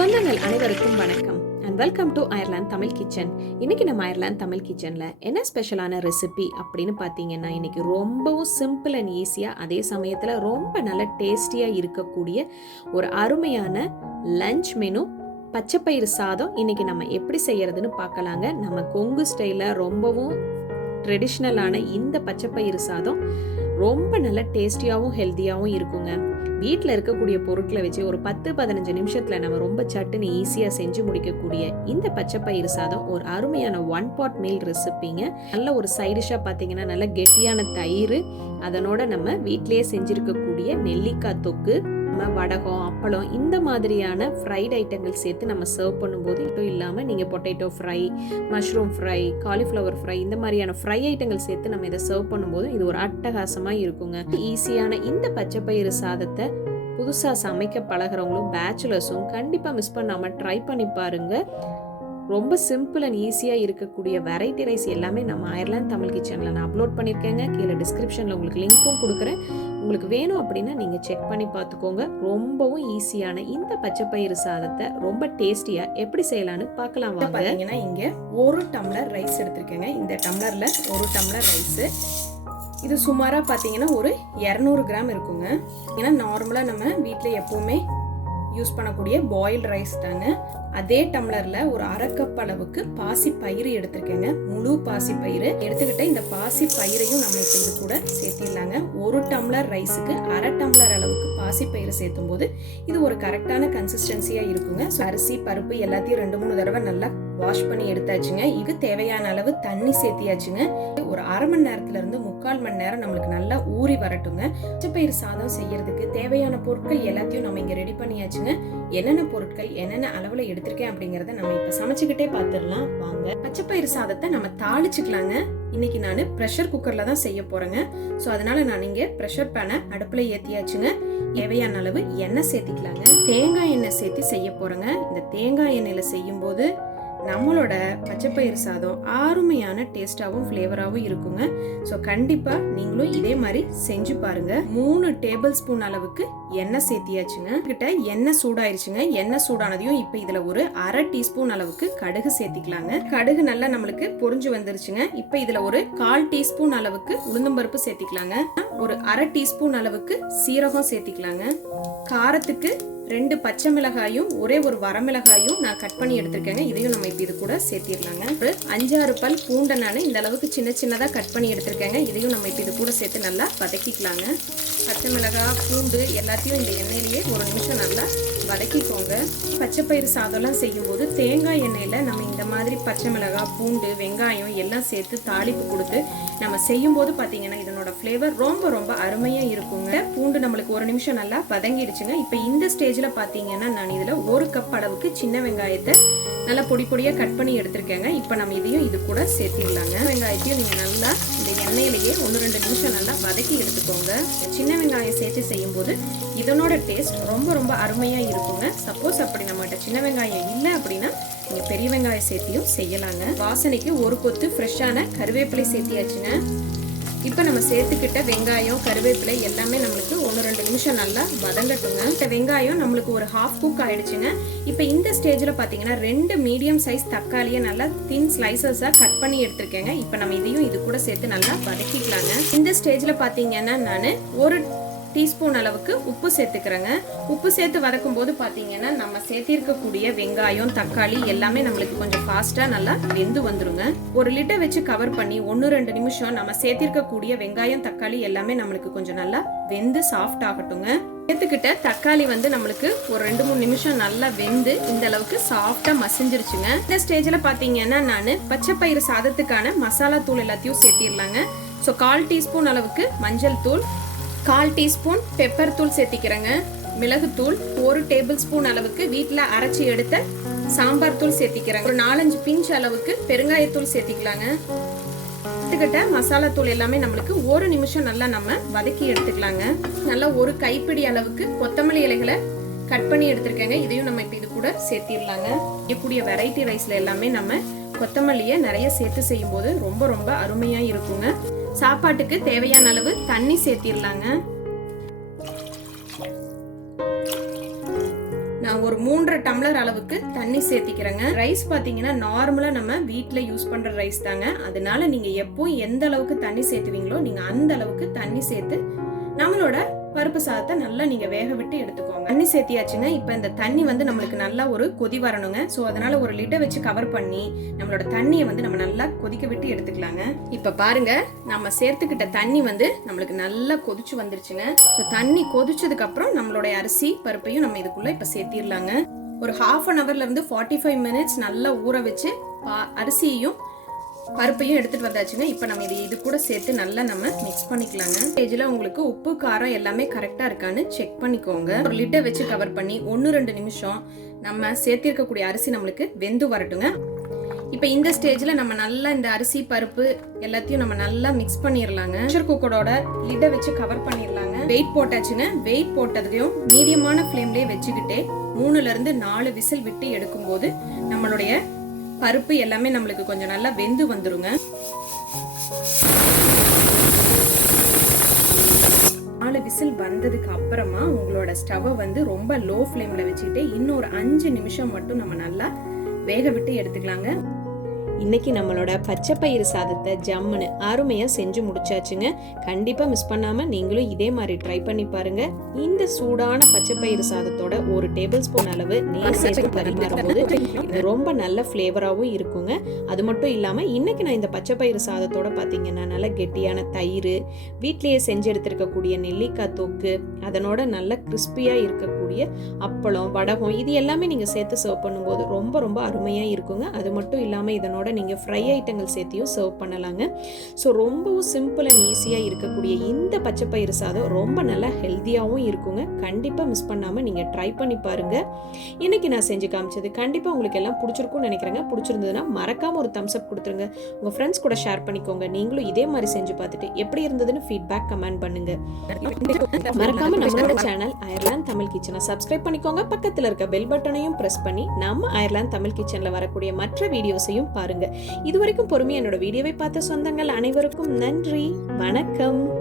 சொந்தங்கள் அனைவருக்கும் வணக்கம். And welcome to Ireland Tamil kitchen இன்னைக்கு நம்ம அயர்லாந்து தமிழ் கிச்சனில் என்ன ஸ்பெஷலான ரெசிபி அப்படின்னு பார்த்தீங்கன்னா இன்றைக்கி ரொம்பவும் சிம்பிள் அண்ட் ஈஸியாக அதே சமயத்தில் ரொம்ப நல்ல டேஸ்டியாக இருக்கக்கூடிய ஒரு அருமையான லஞ்ச் மெனு பச்சைப்பயிறு சாதம் இன்னைக்கு நம்ம எப்படி செய்யறதுன்னு பார்க்கலாங்க. நம்ம கொங்கு ஸ்டைலில் ரொம்பவும் ட்ரெடிஷ்னலான இந்த பச்சைப்பயிறு சாதம் ரொம்ப நல்ல டேஸ்டியாகவும் ஹெல்த்தியாகவும் இருக்குங்க. வீட்டில் இருக்கக்கூடிய பொருட்களை வச்சு ஒரு பத்து பதினஞ்சு நிமிஷத்தில் நம்ம ரொம்ப சட்டுன்னு ஈஸியாக செஞ்சு முடிக்கக்கூடிய இந்த பச்சைப்பயிறு சாதம் ஒரு அருமையான ஒன் பாட் மீல் ரெசிப்பிங்க நல்ல ஒரு சைடிஷாக பார்த்தீங்கன்னா நல்ல கெட்டியான தயிர் அதனோட நம்ம வீட்டிலேயே செஞ்சுருக்கக்கூடிய நெல்லிக்காய் தொக்கு வடகம் அப்பளம் இந்த மாதிரியான ஃப்ரைட் ஐட்டங்கள் சேர்த்து நம்ம சர்வ் பண்ணும்போது மட்டும் இல்லாமல் நீங்கள் potato fry mushroom fry cauliflower fry இந்த மாதிரியான ஃப்ரை ஐட்டங்கள் சேர்த்து நம்ம இதை சர்வ் பண்ணும்போது இது ஒரு அட்டகாசமாக இருக்குங்க. ஈஸியான இந்த பச்சை பயிறு சாதத்தை புதுசாக சமைக்க பழகிறவங்களும் பேச்சுலர்ஸும் கண்டிப்பாக மிஸ் பண்ணாமல் ட்ரை பண்ணி பாருங்கள் ரொம்ப சிம்பிள் அண்ட் ஈஸியாக இருக்கக்கூடிய வெரைட்டி ரைஸ் எல்லாமே நம்ம அயர்லாந்து தமிழ் கிச்சனில் நான் அப்லோட் பண்ணியிருக்கேங்க கீழே டிஸ்கிரிப்ஷனில் உங்களுக்கு லிங்க்கும் கொடுக்குறேன். உங்களுக்கு வேணும் அப்படின்னா நீங்கள் செக் பண்ணி பார்த்துக்கோங்க. ரொம்பவும் ஈஸியான இந்த பச்சைப்பயிறு சாதத்தை ரொம்ப டேஸ்டியாக எப்படி செய்யலான்னு பார்க்கலாம் வாங்க. பார்த்தீங்கன்னா இங்கே ஒரு டம்ளர் ரைஸ் எடுத்திருக்கேங்க. இந்த டம்ளரில் ஒரு டம்ளர் ரைஸு இது சுமாராக பார்த்தீங்கன்னா ஒரு இரநூறு கிராம் இருக்குங்க. ஏன்னா நார்மலாக நம்ம வீட்டில் எப்போவுமே யூஸ் பண்ணக்கூடிய பாயில்டு ரைஸ் தாங்க. அதே டம்ளரில் ஒரு அரைக்கப் அளவுக்கு பாசி பயிறு எடுத்திருக்கேங்க. முழு பாசி பயிறு எடுத்துக்கிட்ட இந்த பாசி பயிரையும் நம்ம இப்போ இது கூட சேர்த்திடலாங்க. ஒரு டம்ளர் ரைஸுக்கு அரை டம்ளர் அளவுக்கு பாசி பயிறு சேர்த்தும் போது இது ஒரு கரெக்டான கன்சிஸ்டன்சியாக இருக்குங்க. ஸோ அரிசி பருப்பு எல்லாத்தையும் ரெண்டு மூணு தடவை நல்லா வாஷ் பண்ணி எடுத்தாச்சுங்க. இது தேவையான அளவு தண்ணி சேர்த்தியாச்சுங்க. ஒரு அரை மணி நேரத்துல இருந்து முக்கால் மணி நேரம் நம்மளுக்கு நல்லா ஊறி வரட்டுங்க. பச்சைப்பயிறு சாதம் செய்யறதுக்கு தேவையான பொருட்கள் எல்லாத்தையும் நம்ம இங்க ரெடி பண்ணியாச்சுங்க. என்னென்ன பொருட்கள் என்னென்ன அளவுல எடுத்திருக்கேன் அப்படிங்கறத நம்ம இப்ப சமைச்சுக்கிட்டே பார்த்துடலாம் வாங்க. பச்சைப்பயிறு சாதத்தை நம்ம தாளிச்சுக்கலாங்க. இன்னைக்கு நான் ப்ரெஷர் குக்கர்ல தான் செய்ய போறேங்க. ஸோ அதனால நான் இங்கே ப்ரெஷர் பேனை அடுப்புல ஏத்தியாச்சுங்க. தேவையான அளவு எண்ணெய் சேர்த்திக்கலாங்க. தேங்காய் எண்ணெய் சேர்த்து செய்ய போறேங்க. இந்த தேங்காய் எண்ணெயில செய்யும் போது நம்மளோட பச்சைப்பயிறு சாதம் ஆருமையான டேஸ்டாகவும் ஃப்ளேவராகவும் இருக்குங்க. ஸோ கண்டிப்பாக நீங்களும் இதே மாதிரி செஞ்சு பாருங்க. மூணு டேபிள் ஸ்பூன் அளவுக்கு எண்ணெய் சேர்த்தியாச்சுங்க. கிட்ட எண்ணெய் சூடாயிருச்சுங்க. எண்ணெய் சூடானதையும் இப்போ இதில் ஒரு அரை டீஸ்பூன் அளவுக்கு கடுகு சேர்த்திக்கலாங்க. கடுகு நல்லா நம்மளுக்கு பொறிஞ்சு வந்துருச்சுங்க. இப்போ இதில் ஒரு கால் டீஸ்பூன் அளவுக்கு உளுந்தம்பருப்பு சேர்த்திக்கலாங்க. ஒரு அரை டீஸ்பூன் அளவுக்கு சீரகம் சேர்த்திக்கலாங்க. காரத்துக்கு ரெண்டு பச்சை மிளகாயும் ஒரே ஒரு வரமிளகாயும் நான் கட் பண்ணி எடுத்திருக்கேங்க. இதையும் நம்ம இப்போ இது கூட சேர்த்திடலாங்க. ஒரு அஞ்சாறு பல் பூண்டை நான் இந்த அளவுக்கு சின்ன சின்னதாக கட் பண்ணி எடுத்திருக்கேங்க. இதையும் நம்ம இப்போ இது கூட சேர்த்து நல்லா வதக்கிக்கலாங்க. பச்சை மிளகாய் பூண்டு எல்லாத்தையும் இந்த எண்ணெயிலேயே ஒரு நிமிஷம் நல்லா வதக்கிக்கோங்க. பச்சைப்பயிறு சாதம்லாம் செய்யும்போது தேங்காய் எண்ணெயில் நம்ம இந்த மாதிரி பச்சை மிளகாய் பூண்டு வெங்காயம் எல்லாம் சேர்த்து தாளிப்பு கொடுத்து நம்ம செய்யும்போது பார்த்தீங்கன்னா இதனோட ஃப்ளேவர் ரொம்ப ரொம்ப அருமையாக இருக்குங்க. பூண்டு நம்மளுக்கு ஒரு நிமிஷம் நல்லா வதங்கிடுச்சுங்க. இப்போ இந்த ஸ்டேஜ் ஸ்டேஜில் பார்த்தீங்கன்னா நான் இதில் ஒரு கப் அளவுக்கு சின்ன வெங்காயத்தை நல்லா பொடி பொடியாக கட் பண்ணி எடுத்திருக்கேங்க. இப்போ நம்ம இதையும் இது கூட சேர்த்திடலாங்க வெங்காயத்தையும் நீங்கள் நல்லா இந்த எண்ணெயிலேயே ஒன்று ரெண்டு நிமிஷம் நல்லா வதக்கி எடுத்துக்கோங்க. சின்ன வெங்காயம் சேர்த்து செய்யும்போது இதனோட டேஸ்ட் ரொம்ப ரொம்ப அருமையாக இருக்குங்க. சப்போஸ் அப்படி நம்மகிட்ட சின்ன வெங்காயம் இல்லை அப்படின்னா நீங்கள் பெரிய வெங்காயம் சேர்த்தியும் செய்யலாங்க. வாசனைக்கு ஒரு கொத்து ஃப்ரெஷ்ஷான கருவேப்பிலை சேர்த்தியாச்சுங்க. இப்போ நம்ம சேர்த்துக்கிட்ட வெங்காயம் கருவேப்பிலை எல்லாமே நம்மளுக்கு ஒன்று ரெண்டு நிமிஷம் நல்லா வதங்கட்டுங்க. இந்த வெங்காயம் நம்மளுக்கு ஒரு ஹாஃப் குக் ஆயிடுச்சுங்க. இப்போ இந்த ஸ்டேஜில் பார்த்தீங்கன்னா ரெண்டு மீடியம் சைஸ் தக்காளியை நல்லா தின் ஸ்லைசஸாக கட் பண்ணி எடுத்திருக்கேங்க. இப்போ நம்ம இதையும் இது கூட சேர்த்து நல்லா வதக்கிக்கலாங்க. இந்த ஸ்டேஜில் பார்த்தீங்கன்னா நான் ஒரு டீஸ்பூன் அளவுக்கு உப்பு சேர்த்துக்கிறேங்க. உப்பு சேர்த்து வதக்கும் போது பார்த்தீங்கன்னா நம்ம சேர்த்திருக்கக்கூடிய வெங்காயம் தக்காளி எல்லாமே நம்மளுக்கு கொஞ்சம் ஃபாஸ்ட்டாக நல்லா வெந்து வந்துருங்க. ஒரு லிட்டர் வச்சு கவர் பண்ணி ஒன்று ரெண்டு நிமிஷம் நம்ம சேர்த்திருக்கக்கூடிய வெங்காயம் தக்காளி எல்லாமே நம்மளுக்கு கொஞ்சம் நல்லா வெந்து சாஃப்ட் ஆகட்டுங்க. சேர்த்துக்கிட்ட தக்காளி வந்து நம்மளுக்கு ஒரு ரெண்டு மூணு நிமிஷம் நல்லா வெந்து இந்த அளவுக்கு சாஃப்டா மசிஞ்சிருச்சுங்க. இந்த ஸ்டேஜில் பார்த்தீங்கன்னா நான் பச்சைப்பயிறு சாதத்துக்கான மசாலா தூள் எல்லாத்தையும் சேர்த்திடலாங்க ஸோ கால் டீஸ்பூன் அளவுக்கு மஞ்சள் தூள் கால் டீஸ்பூன் பெப்பர் தூள் சேர்த்திக்கிறேங்க. மிளகுத்தூள் ஒரு டேபிள் ஸ்பூன் அளவுக்கு வீட்டில் அரைச்சி எடுத்த சாம்பார் தூள் சேர்த்திக்கிறேங்க. ஒரு நாலஞ்சு பிஞ்ச் அளவுக்கு பெருங்காயத்தூள் சேர்த்திக்கலாங்க. எடுத்துக்கிட்ட மசாலா தூள் எல்லாமே நம்மளுக்கு ஒரு நிமிஷம் நல்லா நம்ம வதக்கி எடுத்துக்கலாங்க. நல்லா ஒரு கைப்பிடி அளவுக்கு கொத்தமல்லி இலைகளை கட் பண்ணி எடுத்துருக்கேங்க. இதையும் நம்ம இப்போ இது கூட சேர்த்திடலாங்க. செய்யக்கூடிய வெரைட்டி ரைஸில் எல்லாமே நம்ம கொத்தமல்லியை நிறைய சேர்த்து செய்யும்போது ரொம்ப ரொம்ப அருமையாக இருக்குங்க. சாப்பாட்டுக்கு தேவையான அளவு தண்ணி சேர்த்திடலாங்க. நான் ஒரு மூன்றரை டம்ளர் அளவுக்கு தண்ணி சேர்த்திக்கிறேங்க. ரைஸ் பார்த்தீங்கன்னா நார்மலாக நம்ம வீட்டில் யூஸ் பண்ணுற ரைஸ் தாங்க. அதனால நீங்கள் எப்போ எந்த அளவுக்கு தண்ணி சேர்த்துவீங்களோ நீங்கள் அந்த அளவுக்கு தண்ணி சேர்த்து நம்மளோட பருப்பு சாதத்தை நல்லா நீங்க வேக விட்டு எடுத்துக்கோங்க. தண்ணி சேர்த்தியாச்சுங்க இப்போ இந்த தண்ணி வந்து நம்மளுக்கு நல்லா ஒரு கொதி வரணுங்க. ஸோ அதனால ஒரு லிட்டை வச்சு கவர் பண்ணி நம்மளோட தண்ணியை வந்து நம்ம நல்லா கொதிக்க விட்டு எடுத்துக்கலாங்க. இப்போ பாருங்க நம்ம சேர்த்துக்கிட்ட தண்ணி வந்து நம்மளுக்கு நல்லா கொதிச்சு வந்துருச்சுங்க. ஸோ தண்ணி கொதிச்சதுக்கு அப்புறம் நம்மளுடைய அரிசி பருப்பையும் நம்ம இதுக்குள்ள இப்போ சேர்த்திடலாங்க ஒரு ஹாஃப் அன் ஹவர்ல இருந்து ஃபார்ட்டி ஃபைவ் மினிட்ஸ் நல்லா ஊற வச்சு பா- அரிசியையும் பருப்பையும் எடுத்துட்டு வந்தாச்சுங்க. இப்போ நம்ம இது இது கூட சேர்த்து நல்லா நம்ம மிக்ஸ் பண்ணிக்கலாங்க. ஸ்டேஜில் உங்களுக்கு உப்பு காரம் எல்லாமே கரெக்டாக இருக்கான்னு செக் பண்ணிக்கோங்க. ஒரு லிட்டை வச்சு கவர் பண்ணி ஒன்று ரெண்டு நிமிஷம் நம்ம சேர்த்திருக்கக்கூடிய அரிசி நம்மளுக்கு வெந்து வரட்டுங்க. இப்போ இந்த ஸ்டேஜில் நம்ம நல்லா இந்த அரிசி பருப்பு எல்லாத்தையும் நம்ம நல்லா மிக்ஸ் பண்ணிடலாங்க ப்ரெஷர் குக்கரோட லிட்டை வச்சு கவர் பண்ணிடலாங்க வெயிட் போட்டாச்சுங்க. வெயிட் போட்டதையும் மீடியமான ஃப்ளேம்லேயே வச்சுக்கிட்டே மூணுலேருந்து நாலு விசில் விட்டு எடுக்கும்போது நம்மளுடைய பருப்பு எல்லாமே நம்மளுக்கு கொஞ்சம் நல்லா வெந்து வந்துருங்க. நாலு விசில் வந்ததுக்கு அப்புறமா உங்களோட ஸ்டவ்வை வந்து ரொம்ப லோ ஃப்ளேம்ல வச்சுக்கிட்டு இன்னும் ஒரு அஞ்சு நிமிஷம் மட்டும் நம்ம நல்லா வேக விட்டு எடுத்துக்கலாங்க. இன்னைக்கு நம்மளோட பச்சை பயிறு சாதத்தை ஜம்முன்னு அருமையாக செஞ்சு முடிச்சாச்சுங்க. கண்டிப்பாக மிஸ் பண்ணாமல் நீங்களும் இதே மாதிரி ட்ரை பண்ணி பாருங்க. இந்த சூடான பச்சை பயிறு சாதத்தோட ஒரு டேபிள் ஸ்பூன் அளவு நெய் சேர்த்து பரிமாறும்போது இது ரொம்ப நல்ல ஃப்ளேவராகவும் இருக்குங்க. அது மட்டும் இல்லாமல் இன்னைக்கு நான் இந்த பச்சை பயிறு சாதத்தோட பார்த்தீங்கன்னா நல்ல கெட்டியான தயிர் வீட்லேயே செஞ்சு எடுத்திருக்கக்கூடிய நெல்லிக்காய் தொக்கு அதனோட நல்ல கிறிஸ்பியாக இருக்கக்கூடிய அப்பளம் வடகம் இது எல்லாமே நீங்கள் சேர்த்து சர்வ் பண்ணும்போது ரொம்ப ரொம்ப அருமையாக இருக்குங்க. அது மட்டும் இல்லாமல் இதனோட நீங்கள் ஃப்ரை ஐட்டங்கள் சேர்த்தியும் சர்வ் பண்ணலாங்க. ஸோ ரொம்பவும் சிம்பிள் அண்ட் ஈஸியாக இருக்கக்கூடிய இந்த பச்சை பயிறு சாதம் ரொம்ப நல்லா ஹெல்த்தியாகவும் இருக்குங்க. கண்டிப்பாக மிஸ் பண்ணாமல் நீங்கள் ட்ரை பண்ணி பாருங்கள் இன்னைக்கு நான் செஞ்சு காமிச்சது கண்டிப்பாக உங்களுக்கு எல்லாம் பிடிச்சிருக்கும்னு நினைக்கிறேங்க. பிடிச்சிருந்ததுன்னா மறக்காமல் ஒரு தம்ஸ் அப் கொடுத்துருங்க. உங்கள் ஃப்ரெண்ட்ஸ் கூட ஷேர் பண்ணிக்கோங்க. நீங்களும் இதே மாதிரி செஞ்சு பார்த்துட்டு எப்படி இருந்ததுன்னு ஃபீட்பேக் கமெண்ட் பண்ணுங்க. மறக்காம நம்மளோட சேனல் அயர்லாந்து தமிழ் கிச்சனை சப்ஸ்கிரைப் பண்ணிக்கோங்க. பக்கத்துல இருக்க பெல் பட்டனையும் பிரஸ் பண்ணி நம்ம அயர்லாந்து தமிழ் கிச்சன்ல வரக்கூடிய மற்ற வீடியோஸையும் இது இதுவரைக்கும் பொறுமையா என்னோட வீடியோவை பார்த்த சொந்தங்கள் அனைவருக்கும் நன்றி. வணக்கம்.